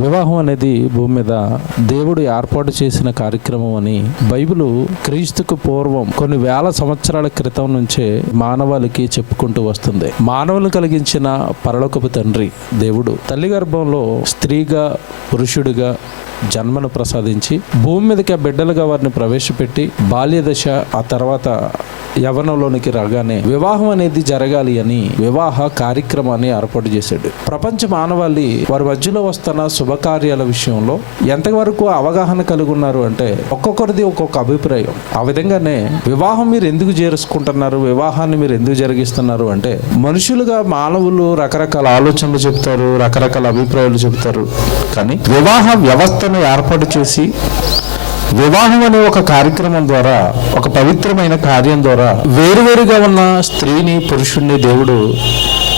వివాహం అనేది భూమి మీద దేవుడు ఏర్పాటు చేసిన కార్యక్రమం అని బైబిల్ క్రీస్తుకు పూర్వం కొన్ని వేల సంవత్సరాల క్రితం నుంచే మానవాళికి చెప్పుకుంటూ వస్తుంది. మానవులు కలిగించిన పరలోకపు తండ్రి దేవుడు తల్లి గర్భంలో స్త్రీగా పురుషుడిగా జన్మను ప్రసాదించి భూమి మీదకి బిడ్డలుగా వారిని ప్రవేశపెట్టి బాల్య దశ ఆ తర్వాత యవ్వనంలోనికి రాగానే వివాహం అనేది జరగాలి అని వివాహ కార్యక్రమాన్ని ఏర్పాటు చేశాడు. ప్రపంచ మానవాళి వారి మధ్యలో వస్తున్న శుభకార్యాల విషయంలో ఎంతవరకు అవగాహన కలిగి ఉన్నారు అంటే ఒక్కొక్కరిది ఒక్కొక్క అభిప్రాయం. ఆ విధంగానే వివాహం మీరు ఎందుకు చేసుకుంటున్నారు, వివాహాన్ని మీరు ఎందుకు జరిగిస్తున్నారు అంటే మనుషులుగా మానవులు రకరకాల ఆలోచనలు చెప్తారు, రకరకాల అభిప్రాయాలు చెప్తారు. కానీ వివాహ వ్యవస్థను ఏర్పాటు చేసి వివాహం అనే ఒక కార్యక్రమం ద్వారా, ఒక పవిత్రమైన కార్యం ద్వారా వేరువేరుగా ఉన్న స్త్రీని పురుషుణ్ణి దేవుడు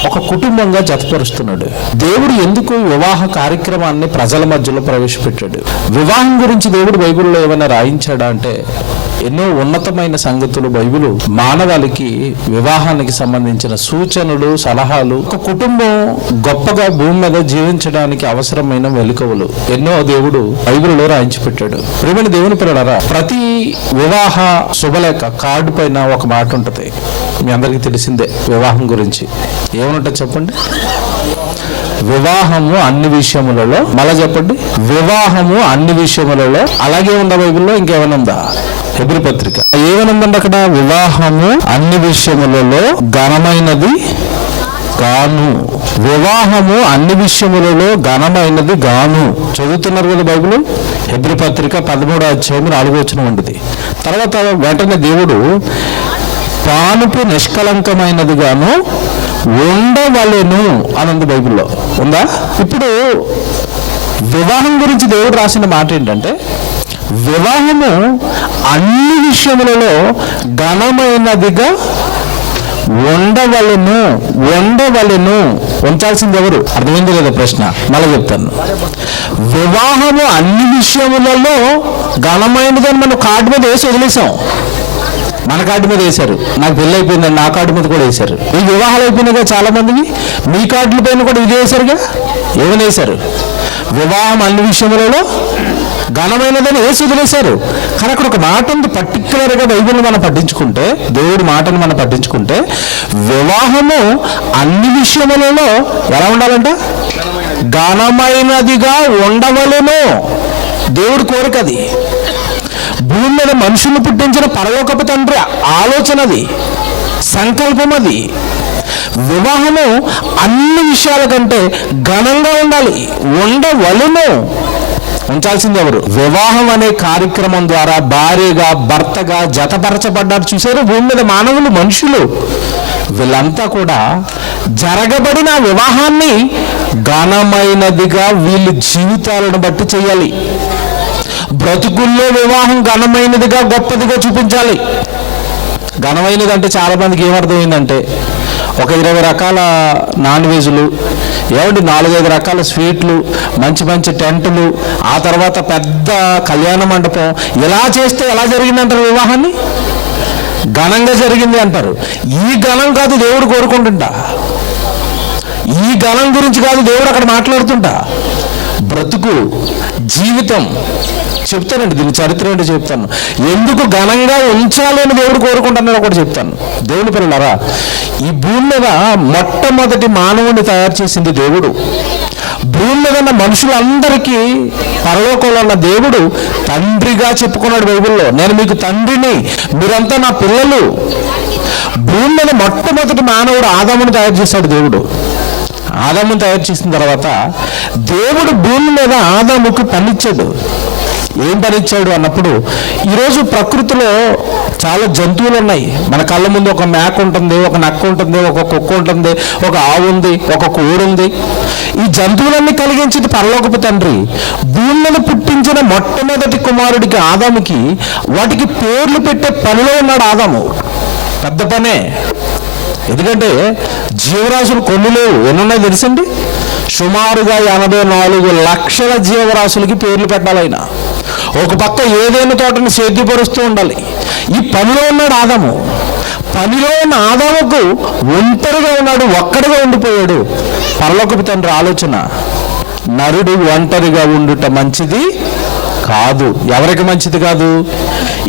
ఒక కుటుంబంగా జతపరుస్తున్నాడు. దేవుడు ఎందుకు వివాహ కార్యక్రమాన్ని ప్రజల మధ్యలో ప్రవేశపెట్టాడు? వివాహం గురించి దేవుడు బైబిల్లో ఏమైనా రాయించాడా అంటే ఎన్నో ఉన్నతమైన సంగతులు బైబిల్ మానవాళికి వివాహానికి సంబంధించిన సూచనలు, సలహాలు, ఒక కుటుంబం గొప్పగా భూమి మీద జీవించడానికి అవసరమైన వెలుకవులు ఎన్నో దేవుడు బైబిల్లో రాయించి పెట్టాడు. ప్రియమైన దేవుని పిల్లలారా, ప్రతి వివాహ శుభలేఖ కార్డు పైన ఒక మాట ఉంటుంది. మీ అందరికీ తెలిసిందే వివాహం గురించి. ఏమనుంటుంది చెప్పండి? వివాహము అన్ని విషయములలో, మళ్ళా చెప్పండి, వివాహము అన్ని విషయములలో. అలాగే ఉందా బైబిల్లో? ఇంకేమైనా ఉందా? హెబ్రీ పత్రిక ఏమనుందండి అక్కడ? వివాహము అన్ని విషయములలో ఘనమైనది గాను. వివాహము అన్ని విషయములలో ఘనమైనది గాను. చదువుతున్నారు కదా బైబిల్? హెబ్రీ పత్రిక 13వ అధ్యాయం 4వ వచనం ఉంటుంది. తర్వాత వెంటనే దేవుడు పానుపు నిష్కలంకమైనది గాను ఉండవలెను అని ఉంది బైబిల్లో. ఉందా? ఇప్పుడు వివాహం గురించి దేవుడు రాసిన మాట ఏంటంటే వివాహము అన్ని విషయములలో ఘనమైనదిగా ఉండవలెను. ఉండవలెను ఉంచాల్సింది ఎవరు? అర్థమైంది లేదా ప్రశ్న? మళ్ళీ చెప్తాను. వివాహము అన్ని విషయములలో ఘనమైనది అని మనం కార్డు మీద వేసి వదిలేసాం. మన కార్డు మీద వేశారు. నాకు పెళ్ళి అయిపోయిందని నా కార్డు మీద కూడా వేశారు. మీ వివాహాలు అయిపోయినాయిగా చాలా మందికి. మీ కార్డుల పైన కూడా ఇదే వేశారుగా. ఏమని వేశారు? వివాహం అన్ని విషయములలో ఘనమైనదని వేసి వదిలేశారు. కానీ అక్కడ ఒక మాట ఉంది, పర్టికులర్గా బైబిల్ని మనం పట్టించుకుంటే, దేవుడి మాటను మనం పట్టించుకుంటే, వివాహము అన్ని విషయములలో ఎలా ఉండాలంట? ఘనమైనదిగా ఉండవలెను. దేవుడి కోరిక అది. భూమి మీద మనుషులు పుట్టించిన పరలోకపు తండ్రి ఆలోచనది, సంకల్పం అది. వివాహము అన్ని విషయాల కంటే ఘనంగా ఉండాలి, ఉండవలెను. ఉంచాల్సింది ఎవరు? వివాహం అనే కార్యక్రమం ద్వారా భార్యగా భర్తగా జతపరచబడ్డారు. చూసారు భూమి మీద మానవులు, మనుషులు. వీళ్ళంతా కూడా జరగబడిన వివాహాన్ని ఘనమైనదిగా వీళ్ళ జీవితాలను బట్టి చేయాలి. బ్రతుకుల్లో వివాహం ఘనమైనదిగా, గొప్పదిగా చూపించాలి. ఘనమైనది అంటే చాలా మందికి ఏమర్థమైందంటే ఒక 20 రకాల నాన్ వెజ్లు, 4-5 రకాల స్వీట్లు, మంచి మంచి టెంట్లు, ఆ తర్వాత పెద్ద కళ్యాణ మండపం. ఇలా చేస్తే ఎలా జరిగిందంటారు? వివాహాన్ని ఘనంగా జరిగింది అంటారు. ఈ ఘనం కాదు దేవుడు కోరుకుంటుంటా. ఈ ఘనం గురించి కాదు దేవుడు అక్కడ మాట్లాడుతుంటా. బ్రతుకు, జీవితం చెప్తానండి. దీని చరిత్ర ఏంటో చెప్తాను. ఎందుకు ఘనంగా ఉంచాలి అని దేవుడు కోరుకుంటున్నారో కూడా చెప్తాను. దేవుని పిల్లలారా, ఈ భూమి మీద మొట్టమొదటి మానవుని తయారు చేసింది దేవుడు. భూమి మీద ఉన్న మనుషులందరికీ పరలోకంలో ఉన్న దేవుడు తండ్రిగా చెప్పుకున్నాడు బైబిల్లో. నేను మీకు తండ్రిని, మీరంతా నా పిల్లలు. భూమి మీద మొట్టమొదటి మానవుడు ఆదాముని తయారు చేశాడు దేవుడు. ఆదాముని తయారు చేసిన తర్వాత దేవుడు భూమి మీద ఆదాముకు పనిచ్చాడు. ఏం పనిచ్చాడు అన్నప్పుడు, ఈరోజు ప్రకృతిలో చాలా జంతువులు ఉన్నాయి. మన కళ్ళ ముందు ఒక మేక ఉంటుంది, ఒక నక్క ఉంటుంది, ఒక కుక్క ఉంటుంది, ఒక ఆవు ఉంది, ఒక కోడి ఉంది. ఈ జంతువులన్నీ కలిగించింది పరలోకపు తండ్రి. భూమి మీద పుట్టించిన మొట్టమొదటి కుమారుడికి ఆదాముకి వాటికి పేర్లు పెట్టే పనిలో ఉన్నాడు ఆదాము. పెద్ద పనే. ఎందుకంటే జీవరాశులు కొన్ని లేవు. ఎన్నున్నాయి తెలుసండి? సుమారుగా 84 లక్షల జీవరాశులకి పేర్లు పెట్టాలైనా. ఒక పక్క ఏదైనా తోటని సేద్యపరుస్తూ ఉండాలి. ఈ పనిలో ఉన్నాడు ఆదాము. పనిలో ఉన్న ఆదాముకు ఒంటరిగా ఉన్నాడు, ఒక్కడిగా ఉండిపోయాడు. పరలోకపు తండ్రి ఆలోచన నరుడు ఒంటరిగా ఉండుట మంచిది కాదు. ఎవరికి మంచిది కాదు?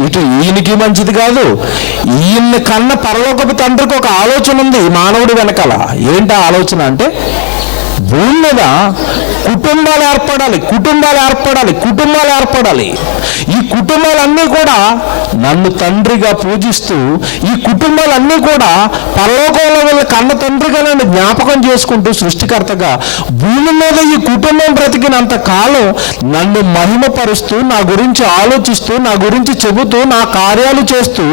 ఇటు ఈయనకి మంచిది కాదు. ఈయన్ని కన్న పరలోకపు తండ్రికి ఒక ఆలోచన ఉంది మానవుడి వెనకాల. ఏంటి ఆలోచన అంటే, భూమి మీద కుటుంబాలు ఏర్పడాలి, కుటుంబాలు ఏర్పడాలి, కుటుంబాలు ఏర్పడాలి. ఈ కుటుంబాలన్నీ కూడా నన్ను తండ్రిగా పూజిస్తూ, ఈ కుటుంబాలన్నీ కూడా పరలోకంలో వీళ్ళ కన్న తండ్రిగా నన్ను జ్ఞాపకం చేసుకుంటూ, సృష్టికర్తగా భూమి మీద ఈ కుటుంబం బ్రతికినంత కాలం నన్ను మహిమపరుస్తూ, నా గురించి ఆలోచిస్తూ, నా గురించి చెబుతూ, నా కార్యాలు చేస్తూ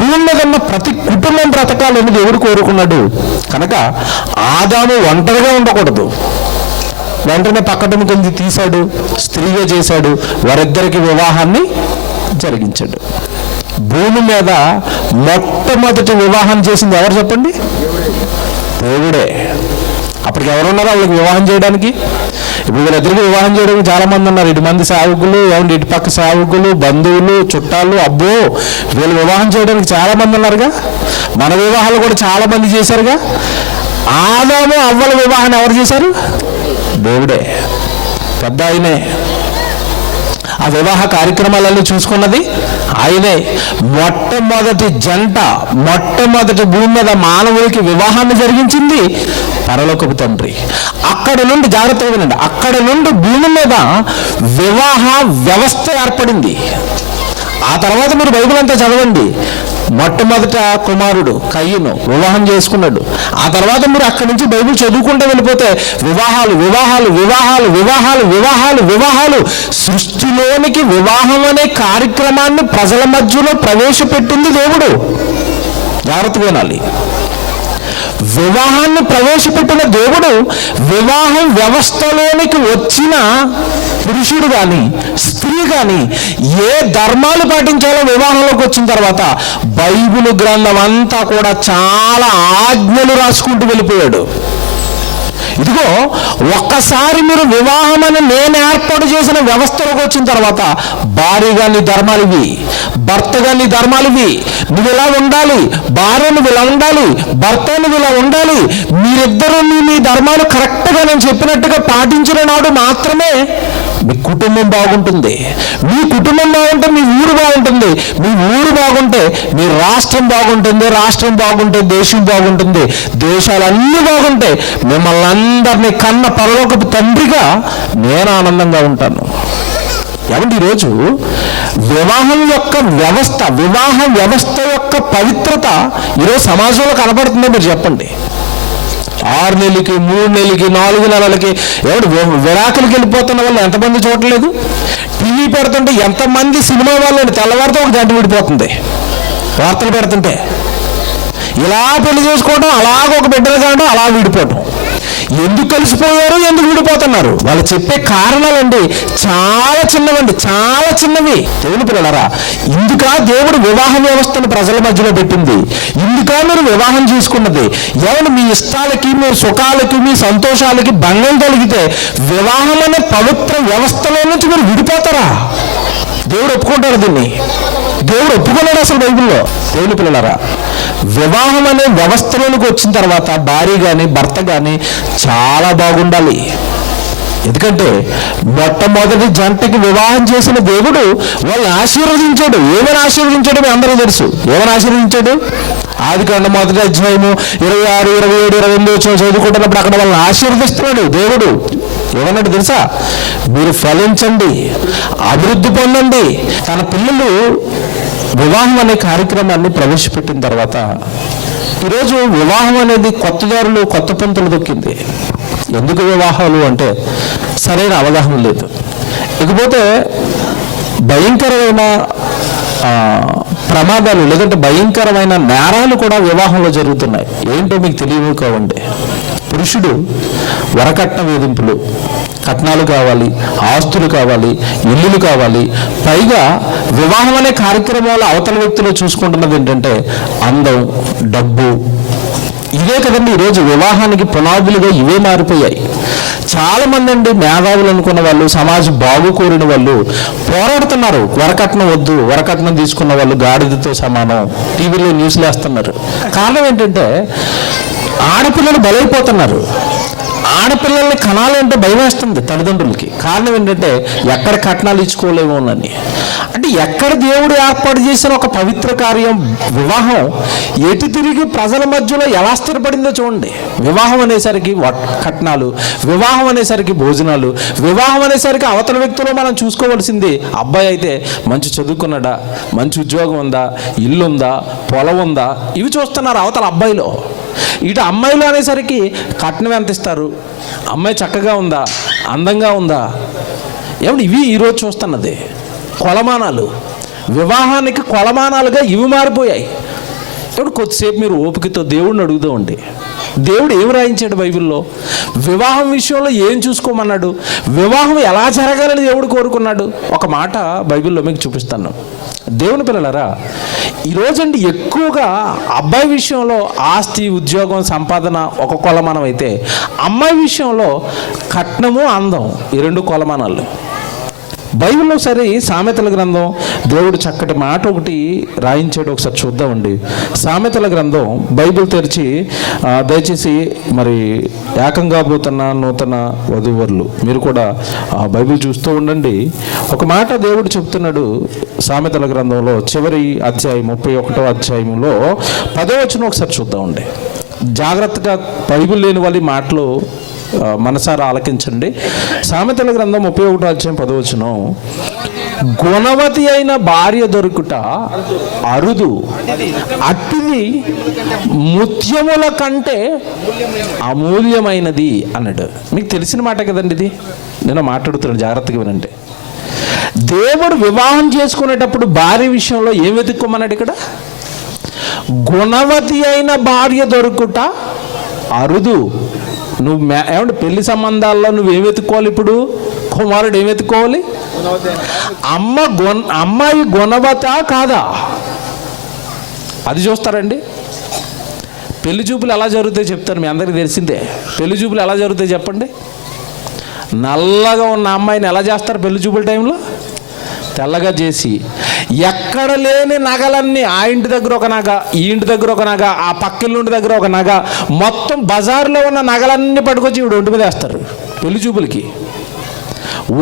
భూమి మీద ఉన్న ప్రతి కుటుంబం బ్రతకాలని దేవుడు కోరుకున్నాడు. కనుక ఆదాము ఒంటరిగా ఉండకూడదు. వెంటనే పక్కన కొంచెం తీశాడు, స్త్రీగా చేశాడు, వారిద్దరికి వివాహాన్ని జరిగించాడు. భూమి మీద మొట్టమొదటి వివాహం చేసింది ఎవరు చెప్పండి? దేవుడే. అప్పటికి ఎవరున్నారో వాళ్ళకి వివాహం చేయడానికి? ఇప్పుడు వీళ్ళిద్దరికి వివాహం చేయడానికి చాలామంది ఉన్నారు. ఇటు మంది సేవకులు, ఏమంటే ఇటు పక్క సేవకులు, బంధువులు, చుట్టాలు. అబ్బో, వీళ్ళు వివాహం చేయడానికి చాలామంది ఉన్నారుగా. మన వివాహాలు కూడా చాలామంది చేశారుగా. ఆదాము అవ్వల వివాహాన్ని ఎవరు చేశారు? దేవుడే, పెద్ద ఆయనే. ఆ వివాహ కార్యక్రమాలన్నీ చూసుకున్నది ఆయనే. మొట్టమొదటి జంట, మొట్టమొదటి భూమి మీద మానవుడికి వివాహాన్ని జరిగించింది పరలోకపు తండ్రి. అక్కడ నుండి, జాగ్రత్తగా వినండి, అక్కడ నుండి భూమి మీద వివాహ వ్యవస్థ ఏర్పడింది. ఆ తర్వాత మీరు బైబిల్ అంతా చదవండి. మొట్టమొదట కుమారుడు కయ్యను వివాహం చేసుకున్నాడు. ఆ తర్వాత మీరు అక్కడి నుంచి బైబిల్ చదువుకుంటూ వెళ్ళిపోతే వివాహాలు, వివాహాలు, వివాహాలు, వివాహాలు, వివాహాలు, వివాహాలు. సృష్టిలోనికి వివాహం అనే కార్యక్రమాన్ని ప్రజల మధ్యలో ప్రవేశపెట్టింది దేవుడు. జాగ్రత్తగా వినాలి. వివాహాన్ని ప్రవేశపెట్టిన దేవుడు వివాహం వ్యవస్థలోనికి వచ్చిన పురుషుడు కానీ స్త్రీ కానీ ఏ ధర్మాలు పాటించాలో వివాహంలోకి వచ్చిన తర్వాత బైబిల్ గ్రంథం అంతా కూడా చాలా ఆజ్ఞలు రాసుకుంటూ వెళ్ళిపోయాడు. ఇదిగో, ఒక్కసారి మీరు వివాహం అని నేను ఏర్పాటు చేసిన వ్యవస్థలోకి వచ్చిన తర్వాత భార్యగా నీ ధర్మాలు ఇవి, భర్తగా నీ ధర్మాలు ఇవి, నువ్వు ఇలా ఉండాలి, భార్య నువ్వు ఇలా ఉండాలి, భర్త నువ్వు ఇలా ఉండాలి, మీరిద్దరూ మీ ధర్మాలు కరెక్ట్గా నేను చెప్పినట్టుగా పాటించిన నాడు మాత్రమే మీ కుటుంబం బాగుంటుంది. మీ కుటుంబం బాగుంటే మీ ఊరు బాగుంటుంది, మీ ఊరు బాగుంటే మీ రాష్ట్రం బాగుంటుంది, రాష్ట్రం బాగుంటే దేశం బాగుంటుంది, దేశాలన్నీ బాగుంటాయి. మిమ్మల్ని అందరినీ కన్న పరలోకపు తండ్రిగా నేను ఆనందంగా ఉంటాను. ఏమంటే ఈరోజు వివాహం యొక్క వ్యవస్థ, వివాహ వ్యవస్థ యొక్క పవిత్రత ఈరోజు సమాజంలో కనపడుతుందో మీరు చెప్పండి. 6 నెలలకి, 3 నెలలకి, 4 నెలలకి ఎవడు విడాకులకి వెళ్ళిపోతున్న వాళ్ళు ఎంతమంది చూడలేదు? టీవీ పెడుతుంటే ఎంతమంది సినిమా వాళ్ళు తెల్లవారితో ఒక గంట విడిపోతుంది వార్తలు పెడుతుంటే. ఇలా పెళ్లి చేసుకోవడం, అలాగ ఒక బిడ్డలు కావడం, అలా విడిపోవడం. ఎందుకు కలిసిపోయారు, ఎందుకు విడిపోతున్నారు? వాళ్ళు చెప్పే కారణాలండి చాలా చిన్నవండి, చాలా చిన్నవి. దేవుని పిల్లలారా, ఇందుకా దేవుడు వివాహ వ్యవస్థను ప్రజల మధ్యలో పెట్టింది? ఇందుకా మీరు వివాహం చేసుకున్నది? ఎవరు మీ ఇష్టాలకి, మీ సుఖాలకి, మీ సంతోషాలకి భంగం కలిగితే వివాహం అనే పవిత్ర వ్యవస్థలో నుంచి మీరు విడిపోతారా? దేవుడు ఒప్పుకుంటాడు దీన్ని? దేవుడు ఒప్పుకున్నాడు అసలు బైబిల్లో? దేవుని పిల్లలారా, వివాహం అనే వ్యవస్థలోకి వచ్చిన తర్వాత భార్య కానీ భర్త కానీ చాలా బాగుండాలి. ఎందుకంటే మొట్టమొదటి జంటకి వివాహం చేసిన దేవుడు వాళ్ళని ఆశీర్వదించాడు. ఏమైనా ఆశీర్వదించాడు మీ అందరూ తెలుసు. ఏమైనా ఆశీర్వదించాడు? ఆదికాండం 1వ అధ్యాయము 26, 27, 28 చదువుకుంటున్నప్పుడు అక్కడ వాళ్ళని ఆశీర్వదిస్తున్నాడు దేవుడు. ఏమన్నాడు తెలుసా? మీరు ఫలించండి, అభివృద్ధి పొందండి. తన పిల్లలు వివాహం అనే కార్యక్రమాన్ని ప్రవేశపెట్టిన తర్వాత ఈరోజు వివాహం అనేది కొత్త దారులు, కొత్త పంతులు దొక్కింది. ఎందుకు వివాహాలు అంటే సరైన అవగాహన లేదు. ఇకపోతే భయంకరమైన ప్రమాదాలు, లేదంటే భయంకరమైన నేరాలు కూడా వివాహంలో జరుగుతున్నాయి. ఏంటో మీకు తెలియవు కావండి. పురుషుడు వరకట్న వేధింపులు, కట్నాలు కావాలి, ఆస్తులు కావాలి, ఇల్లులు కావాలి, పైగా వివాహం అనే కార్యక్రమాలు అవతల వ్యక్తిలో చూసుకుంటున్నది ఏంటంటే అందం, డబ్బు. ఇవే కదండి ఈరోజు వివాహానికి పునాదులుగా ఇవే మారిపోయాయి. చాలామంది అండి మేధావులు అనుకున్న వాళ్ళు, సమాజం బాగు కోరిన వాళ్ళు పోరాడుతున్నారు. వరకట్నం వద్దు, వరకట్నం తీసుకున్న వాళ్ళు గాడిదతో సమానం, టీవీలో న్యూస్లు వేస్తున్నారు. కారణం ఏంటంటే ఆడపిల్లలు బలైపోతున్నారు. ఆడపిల్లల్ని కనాలంటే భయం వేస్తుంది తల్లిదండ్రులకి. కారణం ఏంటంటే ఎక్కడ కట్నాలు ఇచ్చుకోలేమోనని. అంటే ఎక్కడ దేవుడు ఏర్పాటు చేసిన ఒక పవిత్ర కార్యం వివాహం ఎటు తిరిగి ప్రజల మధ్యలో ఎలా స్థిరపడిందో చూడండి. వివాహం అనేసరికి కట్నాలు, వివాహం అనేసరికి భోజనాలు, వివాహం అనేసరికి అవతల వ్యక్తిలో మనం చూసుకోవాల్సింది అబ్బాయి అయితే మంచి చదువుకున్నాడా, మంచి ఉద్యోగం ఉందా, ఇల్లు ఉందా, పొలం ఉందా, ఇవి చూస్తున్నారు అవతల అబ్బాయిలో. ఇటు అమ్మాయిలు అనేసరికి కట్నం ఎంత ఇస్తారు, అమ్మాయి చక్కగా ఉందా, అందంగా ఉందా, ఏమంటే ఇవి ఈరోజు చూస్తున్నది. కొలమానాలు, వివాహానికి కొలమానాలుగా ఇవి మారిపోయాయి. ఇప్పుడు కొద్దిసేపు మీరు ఓపికతో దేవుడిని అడుగుదామండి. దేవుడు ఏం రాయించాడు బైబిల్లో? వివాహం విషయంలో ఏం చూసుకోమన్నాడు? వివాహం ఎలా జరగాలని దేవుడు కోరుకున్నాడు? ఒక మాట బైబిల్లో మీకు చూపిస్తాను. దేవుని పిల్లలారా, ఈరోజండి ఎక్కువగా అబ్బాయి విషయంలో ఆస్తి, ఉద్యోగం, సంపాదన ఒక కొలమానం అయితే, అమ్మాయి విషయంలో కట్నము, అందం ఈ రెండు కొలమానాలు. బైబిల్లో సరే సామెతల గ్రంథం దేవుడు చక్కటి మాట ఒకటి రాయించాడు, ఒకసారి చూద్దామండి. సామెతల గ్రంథం బైబిల్ తెరిచి దయచేసి మరి ఏకంగా పోతున్న నూతన వధూవరులు మీరు కూడా బైబిల్ చూస్తూ ఉండండి. ఒక మాట దేవుడు చెప్తున్నాడు సామెతల గ్రంథంలో చివరి అధ్యాయం 31వ అధ్యాయంలో 10వ వచనం ఒకసారి చూద్దామండి. జాగ్రత్తగా బైబిల్ లేని వాళ్ళ మాటలు మనసారా ఆలకించండి. సామెతల గ్రంథం 31వ అధ్యాయం 10వ వచనం, గుణవతి అయిన భార్య దొరుకుట అరుదు, అట్టిది ముత్యముల కంటే అమూల్యమైనది అన్నాడు. మీకు తెలిసిన మాట కదండి ఇది. నేను మాట్లాడుతున్నాను, జాగ్రత్తగా వినండి. దేవుడు వివాహం చేసుకునేటప్పుడు భార్య విషయంలో ఏం వెతుక్కోమన్నాడు ఇక్కడ? గుణవతి అయిన భార్య దొరుకుట అరుదు. నువ్వు ఏమంటే పెళ్లి సంబంధాల్లో నువ్వేం వెతుక్కోవాలి? ఇప్పుడు కుమారుడు ఏం వెతుక్కోవాలి? అమ్మాయి గుణవత కాదా అది చూస్తారండి. పెళ్లి చూపులు ఎలా జరుగుతాయి చెప్తాను, మీ అందరికీ తెలిసిందే. పెళ్లి చూపులు ఎలా జరుగుతాయి చెప్పండి. నల్లగా ఉన్న అమ్మాయిని ఎలా చేస్తారు పెళ్లి చూపుల టైంలో? తెల్లగా చేసి ఎక్కడ లేని నగలన్నీ, ఆ ఇంటి దగ్గర ఒక నగ, ఈ ఇంటి దగ్గర ఒక నగ, ఆ పక్కిల్లుంటి దగ్గర ఒక నగ, మొత్తం బజార్లో ఉన్న నగలన్నీ పట్టుకొచ్చి ఇవి ఒంటి మీద వేస్తారు పెళ్లి చూపులకి.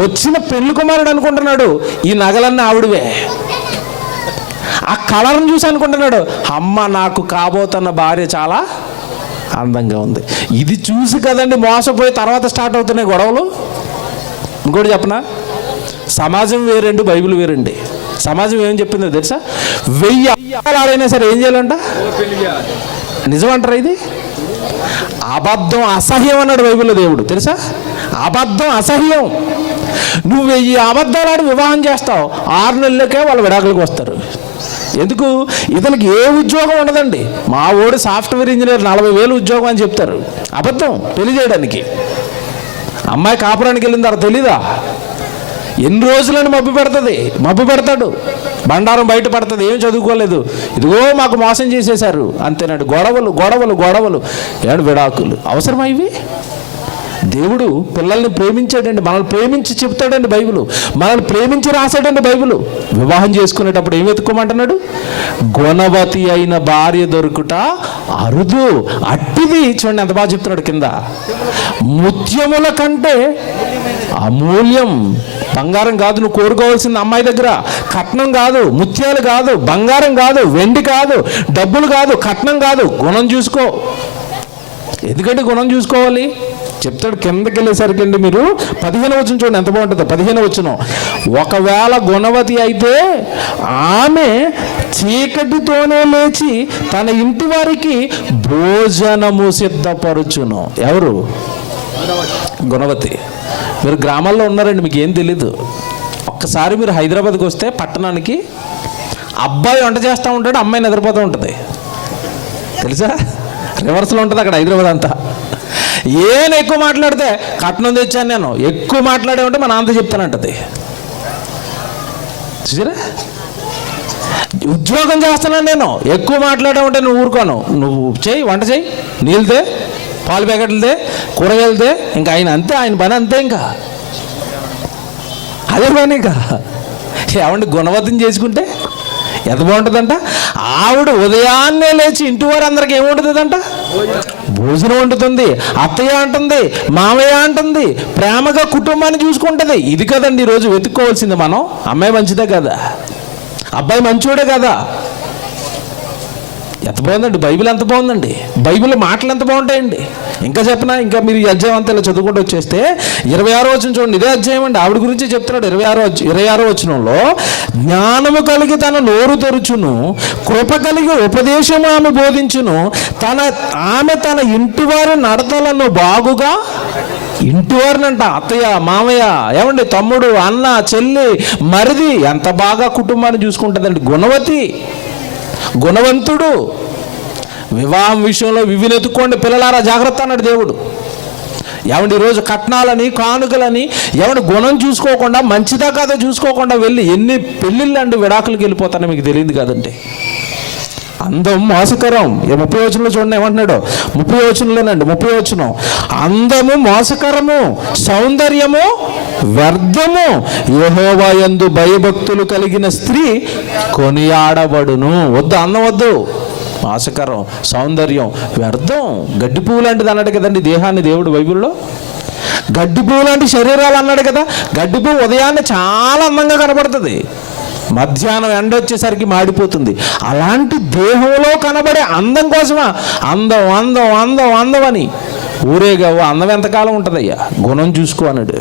వచ్చిన పెళ్లి కుమారుడు అనుకుంటున్నాడు ఈ నగలన్నీ ఆవిడవే. ఆ కలర్ని చూసి అనుకుంటున్నాడు అమ్మ నాకు కాబోతున్న భార్య చాలా అందంగా ఉంది. ఇది చూసి కదండి మోసపోయి తర్వాత స్టార్ట్ అవుతున్నాయి గొడవలు. ఇంకోటి చెప్పనా, సమాజం వేరండి, బైబిల్ వేరండి. సమాజం ఏం చెప్పిందో తెలుసా? 1000 ఆడైనా సరే ఏం చేయాలంట? నిజమంటారా ఇది? అబద్ధం అసహ్యం అన్నాడు బైబిల్లో దేవుడు, తెలుసా? అబద్ధం అసహ్యం. నువ్వు 1000 అబద్ధాలు ఆడి వివాహం చేస్తావు, 6 నెలలకే వాళ్ళు విడాకులకు వస్తారు. ఎందుకు? ఇతనికి ఏ ఉద్యోగం ఉండదండి. మా వాడు సాఫ్ట్వేర్ ఇంజనీర్, 40,000 ఉద్యోగం అని చెప్తారు. అబద్ధం. పెళ్లి చేయడానికి అమ్మాయి కాపురానికి వెళ్ళిన తర్వాత తెలీదా? ఎన్ని రోజులని మబ్బు పెడతాడు, బండారం బయట పడుతుంది, ఏం చదువుకోలేదు, ఇదిగో మాకు మోసం చేసేశారు అంతేనాడు. గొడవలు గొడవలు గొడవలు, ఏడు విడాకులు. అవసరమా ఇవి? దేవుడు పిల్లల్ని ప్రేమించాడండి, మనల్ని ప్రేమించి చెప్తాడండి బైబిల్, మనల్ని ప్రేమించి రాశాడండి బైబిల్. వివాహం చేసుకునేటప్పుడు ఏం వెతుక్కోమంటున్నాడు? గుణవతి అయిన భార్య దొరుకుట అరుదు, అట్టిది. చూడండి ఎంత బాగా చెప్తున్నాడు కింద, ముత్యముల కంటే అమూల్యం. బంగారం కాదు నువ్వు కోరుకోవాల్సింది అమ్మాయి దగ్గర, కట్నం కాదు, ముత్యాలు కాదు, బంగారం కాదు, వెండి కాదు, డబ్బులు కాదు, కట్నం కాదు, గుణం చూసుకో. ఎందుకంటే గుణం చూసుకోవాలి చెప్తాడు. కిందకి వెళ్ళేసరికి అండి మీరు 15వ వచనం చూడండి ఎంత బాగుంటుందో. 15వ వచనం, ఒకవేళ గుణవతి అయితే ఆమె చీకటితోనే లేచి తన ఇంటి వారికి భోజనము సిద్ధపరచును. ఎవరు? గుణవతి. మీరు గ్రామాల్లో ఉన్నారండి, మీకు ఏం తెలీదు. ఒక్కసారి మీరు హైదరాబాద్కి వస్తే పట్టణానికి, అబ్బాయి వంట చేస్తూ ఉంటాడు, అమ్మాయి నిద్రపోతూ ఉంటుంది, తెలుసా? రివర్స్లో ఉంటుంది అక్కడ హైదరాబాద్ అంతా. ఏం ఎక్కువ మాట్లాడితే కట్నం తెచ్చాను నేను, ఎక్కువ మాట్లాడే ఉంటే మా నాన్నతో చెప్తానంటది. చూసారా? ఉద్యోగం చేస్తున్నాను నేను, ఎక్కువ మాట్లాడే ఉంటే నువ్వు ఊరుకోను, నువ్వు చేయి, వంట చేయి, నీళ్ళదే, పాలు ప్యాకెట్లదే, కూరగాయలదే, ఇంకా ఆయన అంతే, ఆయన పని అంతే, ఇంకా అదే పని. ఇంకా ఏమంటే గుణవతిని చేసుకుంటే ఎంత బాగుంటుందంట. ఆవిడ ఉదయాన్నే లేచి ఇంటి వారు అందరికి ఏముంటుందంట? భోజనం వండుతుంది, అత్తయ్య అంటుంది, మామయ్య అంటుంది, ప్రేమగా కుటుంబాన్ని చూసుకుంటుంది. ఇది కదండి ఈరోజు వెతుక్కోవాల్సింది మనం. అమ్మాయి మంచిదే కదా, అబ్బాయి మంచోడే కదా. ఎంత బాగుందండి బైబిల్, ఎంత బాగుందండి బైబిల్ మాటలు ఎంత బాగుంటాయండి. ఇంకా చెప్పనా, ఇంకా మీరు ఈ అధ్యాయం అంతా ఇలా చదువుకుంటూ వచ్చేస్తే 26వ వచనం చూడండి. ఇదే అధ్యాయం అండి, ఆవిడ గురించి చెప్తున్నాడు. 26వ వచనంలో, జ్ఞానము కలిగి తన నోరు తెరుచును, కృప కలిగి ఉపదేశము ఆమె బోధించును, ఆమె తన ఇంటివారి నడతలను బాగుగా, ఇంటివారినంట అత్తయ్య మామయ్య ఏమండి తమ్ముడు అన్న చెల్లి మరిది ఎంత బాగా కుటుంబాన్ని చూసుకుంటుందండి. గుణవతి, గుణవంతుడు. వివాహం విషయంలో వివినెత్తుకోండి పిల్లలారా, జాగ్రత్త అన్నాడు దేవుడు. ఏమండి ఈరోజు కట్నాలని కానుకలని ఏమండి గుణం చూసుకోకుండా, మంచిదా కాదో చూసుకోకుండా వెళ్ళి ఎన్ని పెళ్ళిళ్ళు అండి విడాకులకి వెళ్ళిపోతానో మీకు తెలియదు కదండి. అందం మోసకరం. 30వ వచనంలో చూడండి ఏమంటున్నాడు, 30వ వచనంలోనండి, 30వ వచనం, అందము మోసకరము, సౌందర్యము వ్యర్థము, యెహోవా యందు భయభక్తులు కలిగిన స్త్రీ కొనియాడబడును. వద్దు, అందం వద్దు, మోసకరం, సౌందర్యం వ్యర్థం. గడ్డి పువ్వు లాంటిది అన్నాడు కదండి దేహాన్ని దేవుడు బైబిల్లో. గడ్డి పువ్వు లాంటి శరీరాలు అన్నాడు కదా. గడ్డి పువ్వు ఉదయాన్నే చాలా అందంగా కనబడుతుంది, మధ్యాహ్నం ఎండ వచ్చేసరికి మాడిపోతుంది. అలాంటి దేహంలో కనబడే అందం కోసమా అందం అందం అందం అందం అని ఊరేగావు. అందం ఎంతకాలం ఉంటుందయ్యా, గుణం చూసుకో అన్నాడు.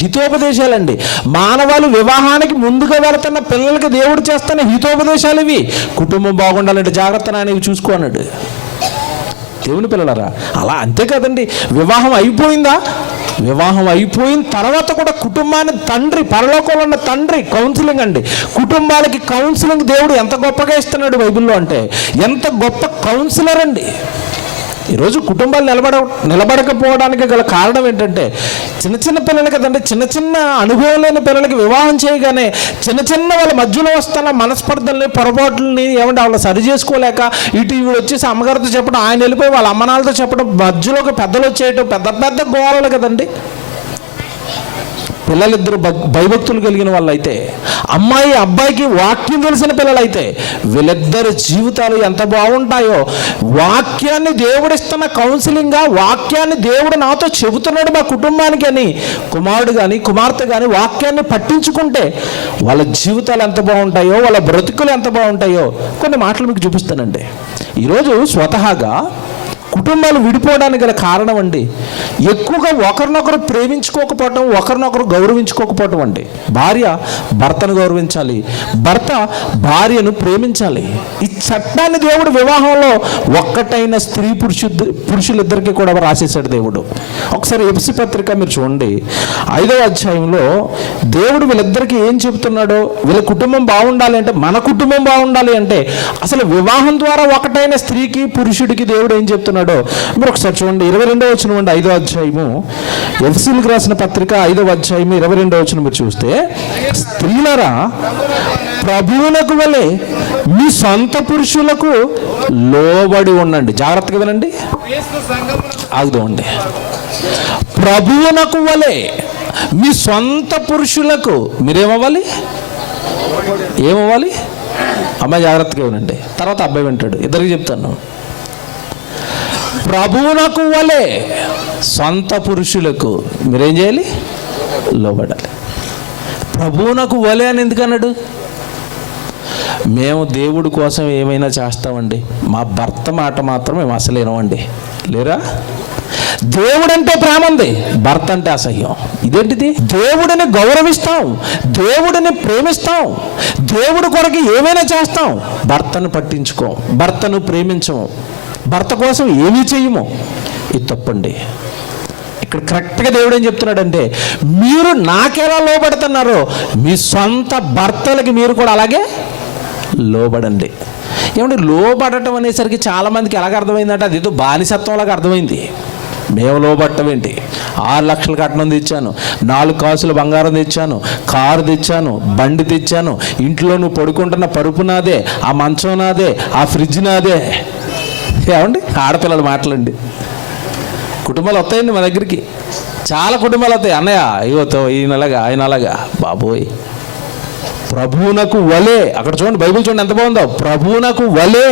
హితోపదేశాలండి. మానవాళి వివాహానికి ముందుగా వెళుతున్న పిల్లలకి దేవుడు చేస్తున్న హితోపదేశాలు ఇవి. కుటుంబం బాగుండాలంటే జాగ్రత్త అనేవి చూసుకో అన్నాడు. దేవుని పిల్లలరా, అలా అంతే కదండి. వివాహం అయిపోయిందా, వివాహం అయిపోయిన తర్వాత కూడా కుటుంబాన్ని తండ్రి, పరలోకంలో ఉన్న తండ్రి కౌన్సిలింగ్ అండి. కుటుంబాలకి కౌన్సిలింగ్ దేవుడు ఎంత గొప్పగా ఇస్తున్నాడు బైబిల్లో అంటే, ఎంత గొప్ప కౌన్సిలర్ అండి. ఈరోజు కుటుంబాలు నిలబడకపోవడానికి గల కారణం ఏంటంటే, చిన్న చిన్న పిల్లలు కదండి, చిన్న చిన్న అనుభవం లేని పిల్లలకి వివాహం చేయగానే చిన్న చిన్న వాళ్ళ మధ్యలో వస్తున్న మనస్పర్ధల్ని, పొరపాట్లని ఏమంటే వాళ్ళు సరి చేసుకోలేక ఇటు ఇవి వచ్చేసి అమ్మగారితో చెప్పడం, ఆయన వెళ్ళిపోయి వాళ్ళ అమ్మనాలతో చెప్పడం, మధ్యలోకి పెద్దలు వచ్చేయటం, పెద్ద పెద్ద గోడలు కదండి. పిల్లలిద్దరు భయభక్తులు కలిగిన వాళ్ళు అయితే, అమ్మాయి అబ్బాయికి వాక్యం తెలిసిన పిల్లలైతే వీళ్ళిద్దరి జీవితాలు ఎంత బాగుంటాయో. వాక్యాన్ని దేవుడిస్తున్న కౌన్సిలింగ్గా, వాక్యాన్ని దేవుడు నాతో చెబుతున్నాడు మా కుటుంబానికి అని కుమారుడు కానీ కుమార్తె కానీ వాక్యాన్ని పట్టించుకుంటే వాళ్ళ జీవితాలు ఎంత బాగుంటాయో, వాళ్ళ బ్రతుకులు ఎంత బాగుంటాయో కొన్ని మాటలు మీకు చూపిస్తానండి. ఈరోజు స్వతహాగా కుటుంబాలు విడిపోవడానికి గల కారణం అండి, ఎక్కువగా ఒకరినొకరు ప్రేమించుకోకపోవటం, ఒకరినొకరు గౌరవించుకోకపోవటం అండి. భార్య భర్తను గౌరవించాలి, భర్త భార్యను ప్రేమించాలి. ఈ చట్టాన్ని దేవుడు వివాహంలో ఒక్కటైన స్త్రీ పురుషులిద్దరికీ కూడా రాసేశాడు దేవుడు. ఒకసారి ఎఫెసీ పత్రిక మీరు చూడండి, 5వ అధ్యాయంలో దేవుడు వీళ్ళిద్దరికీ ఏం చెబుతున్నాడో, వీళ్ళ కుటుంబం బాగుండాలి అంటే, మన కుటుంబం బాగుండాలి అంటే అసలు వివాహం ద్వారా ఒకటైన స్త్రీకి పురుషుడికి దేవుడు ఏం చెప్తున్నాడు మీరు ఒకసారి చూడండి. 22వ వచనం అండి, 5వ అధ్యాయము, ఎఫెసీయులకు రాసిన పత్రిక 5వ అధ్యాయము 22వ వచనం మీరు చూస్తే, స్త్రీలరా ప్రభువులకు వలె మీ సొంత పురుషులకు లోబడి ఉండండి. జాగ్రత్తగా వినండి, ఆగుదామండి. ప్రభువునకు వలె మీ సొంత పురుషులకు మీరేమవ్వాలి, ఏమవ్వాలి? అమ్మాయి జాగ్రత్తగా వినండి, తర్వాత అబ్బాయి వింటాడు, ఇద్దరికి చెప్తాను. ప్రభువునకు వలె సొంత పురుషులకు మీరేం చేయాలి, లోబడాలి. ప్రభువునకు వలె అని ఎందుకన్నాడు? మేము దేవుడి కోసం ఏమైనా చేస్తామండి, మా భర్త మాట మాత్రం మేము అసలు వినమండి. లేరా? దేవుడంటే ప్రేమ ఉంది, భర్త అంటే అసహ్యం. ఇదేంటిది? దేవుడిని గౌరవిస్తాం, దేవుడిని ప్రేమిస్తాం, దేవుడి కొరకు ఏమైనా చేస్తాం, భర్తను పట్టించుకోం, భర్తను ప్రేమించము, భర్త కోసం ఏమీ చెయ్యము. ఇది తప్పండి. ఇక్కడ కరెక్ట్గా దేవుడు ఏం చెప్తున్నాడంటే, మీరు నాకెలా లోబడుతున్నారో మీ సొంత భర్తలకి మీరు కూడా అలాగే లోబడండి. ఏమంటే లోబడటం అనేసరికి చాలామందికి ఎలాగ అర్థమైందంటే, అది ఏదో బానిసత్వంలాగా అర్థమైంది. మేము లోబట్టం ఏంటి? 6 లక్షల కట్నం తెచ్చాను, 4 కాసులు బంగారం తెచ్చాను, కారు తెచ్చాను, బండి తెచ్చాను, ఇంట్లో నువ్వు పడుకుంటున్న పరుపు నాదే, ఆ మంచం నాదే, ఆ ఫ్రిడ్జ్ నాదే. ఏమండి ఆడపిల్లలు మాటలండి. కుటుంబాలు వస్తాయండి మా దగ్గరికి, చాలా కుటుంబాలు వస్తాయి. అన్నయ్య ఇవ్వతో ఈయన అలాగా ఆయన అలాగా, బాబోయ్ ప్రభువునకు వలే, అక్కడ చూడండి బైబిల్ చూడండి ఎంత బాగుందో, ప్రభువునకు వలే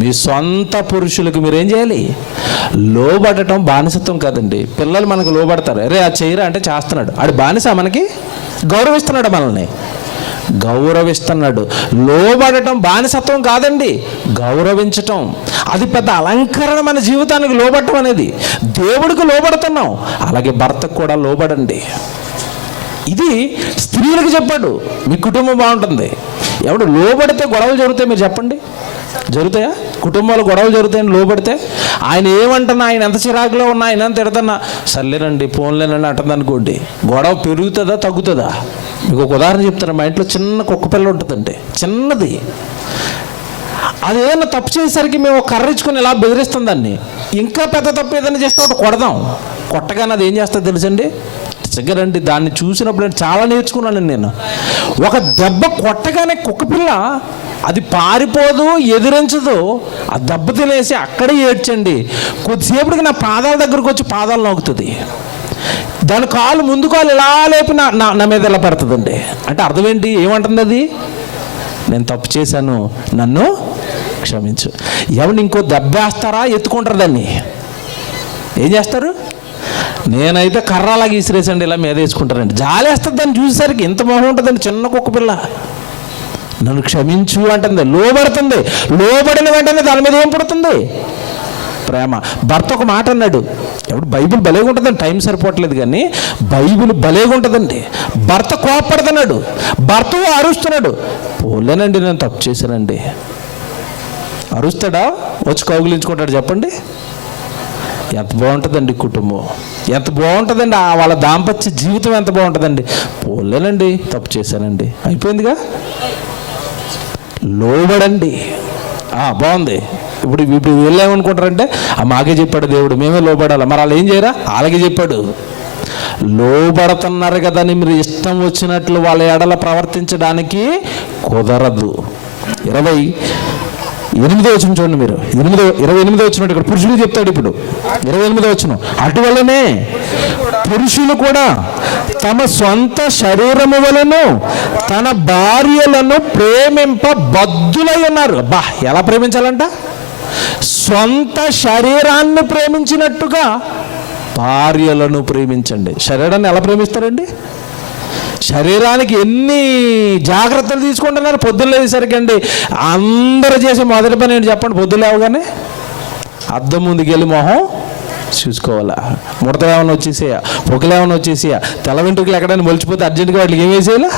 మీ సొంత పురుషులకు మీరేం చేయాలి? లోబడటం బానిసత్వం కాదండి. పిల్లలు మనకు లోబడతారు, అరే అది చేయరా అంటే చేస్తున్నాడు, ఆడు బానిస, మనకి గౌరవిస్తున్నాడు, మనల్ని గౌరవిస్తున్నాడు. లోబడటం బానిసత్వం కాదండి, గౌరవించటం. అది పెద్ద అలంకరణ మన జీవితానికి లోబడటం అనేది. దేవుడికి లోబడుతున్నాం, అలాగే భర్తకు కూడా లోబడండి. ఇది స్త్రీలకు చెప్పాడు. మీ కుటుంబం బాగుంటుంది. ఎవడు లోబడితే గొడవలు జరుగుతాయి, మీరు చెప్పండి, జరుగుతాయా? కుటుంబాలు గొడవలు జరుగుతాయని లోబడితే. ఆయన ఏమంటున్నా, ఆయన ఎంత చిరాకులో ఉన్నా, ఆయన ఎంత తిడుతున్నా, సర్లేనండి ఫోన్లేనండి అంటుందనుకోండి, గొడవ పెరుగుతుందా తగ్గుతుందా? మీకు ఒక ఉదాహరణ చెప్తాను. మా ఇంట్లో చిన్న కుక్క పిల్ల ఉంటుందండి, చిన్నది. అది ఏదైనా తప్పు చేసేసరికి మేము కర్రించుకొని ఇలా బెదిరిస్తాం దాన్ని. ఇంకా పెద్ద తప్పు ఏదైనా చేస్తే ఒకటి కొడదాం. కొట్టగానే అది ఏం చేస్తుందో తెలుసండి? దగ్గరండి దాన్ని చూసినప్పుడు నేను చాలా నేర్చుకున్నానండి. నేను ఒక దెబ్బ కొట్టగానే కుక్కపిల్ల అది పారిపోదు, ఎదిరించదు, ఆ దెబ్బ తినేసి అక్కడే ఏడ్చండి. కొద్దిసేపటికి నా పాదాల దగ్గరకు వచ్చి పాదాలు నొక్కుతుంది. దాని కాలు ముందు కాలు ఇలా లేపి నా మీద ఇలా పడుతుందండి. అంటే అర్థం ఏంటి? ఏమంటుంది అది? నేను తప్పు చేశాను, నన్ను క్షమించు. ఎవరిని ఇంకో దెబ్బేస్తారా? ఎత్తుకుంటారు దాన్ని. ఏం చేస్తారు? నేనైతే కర్రలాగా ఈసిరేసండి, ఇలా మీద వేసుకుంటారండి. జాలేస్తుంది దాన్ని చూసేసరికి. ఇంత మొహం ఉంటుందండి చిన్న కుక్క పిల్ల. నన్ను క్షమించు అంటుంది, లోబడుతుంది. లోబడిన వెంటనే దాని మీద ఏం పడుతుంది? ప్రేమ. భర్త ఒక మాట అన్నాడు. ఎవడు బైబిల్ భలేగా ఉంటుందండి, టైం సరిపోవట్లేదు కానీ బైబిల్ భలేగా ఉంటుందండి. భర్త కోపడుతున్నాడు, భర్త అరుస్తున్నాడు. పోలేనండి నేను తప్పు చేశానండి. అరుస్తాడా? వచ్చి కౌగులించుకుంటాడు. చెప్పండి, ఎంత బాగుంటుందండి కుటుంబం, ఎంత బాగుంటుందండి వాళ్ళ దాంపత్య జీవితం, ఎంత బాగుంటుందండి. పోలేనండి తప్పు చేశానండి, అయిపోయిందిగా. లోబడండి. బాగుంది. ఇప్పుడు వీళ్ళేమనుకుంటారంటే మాకే చెప్పాడు దేవుడు, మేమే లోబడాలి. మరి వాళ్ళు ఏం చేయరా? అలాగే చెప్పాడు. లోబడుతున్నారు కదా అని మీరు ఇష్టం వచ్చినట్లు వాళ్ళ ఎడల ప్రవర్తించడానికి కుదరదు. 28వ వచనం చూడండి మీరు. 28వ వచనం ఇక్కడ పురుషులు చెప్తాడు. ఇప్పుడు 28వ వచనం, అటువలనే పురుషులు కూడా తమ సొంత శరీరము వలన తన భార్యలను ప్రేమింప బద్ధులై ఉన్నారు. ఎలా ప్రేమించాలంట? సొంత శరీరాన్ని ప్రేమించినట్టుగా భార్యలను ప్రేమించండి. శరీరాన్ని ఎలా ప్రేమిస్తారండి? శరీరానికి ఎన్ని జాగ్రత్తలు తీసుకుంటున్నారు. పొద్దున్న లేసరికి అండి అందరూ చేసే మొదటి పని ఏంటి చెప్పండి? పొద్దున్న లేవగానే అద్దం ముందుకు వెళ్ళి మొహం చూసుకోవాలా. ముడతలు ఏమైనా వచ్చేసేయా, పొగలు ఏమైనా వచ్చేసేయా, తెల్ల వెంట్రుకలు ఎక్కడైనా మొలిచిపోతే అర్జెంటుగా వాటికి ఏం వేసేయాలా?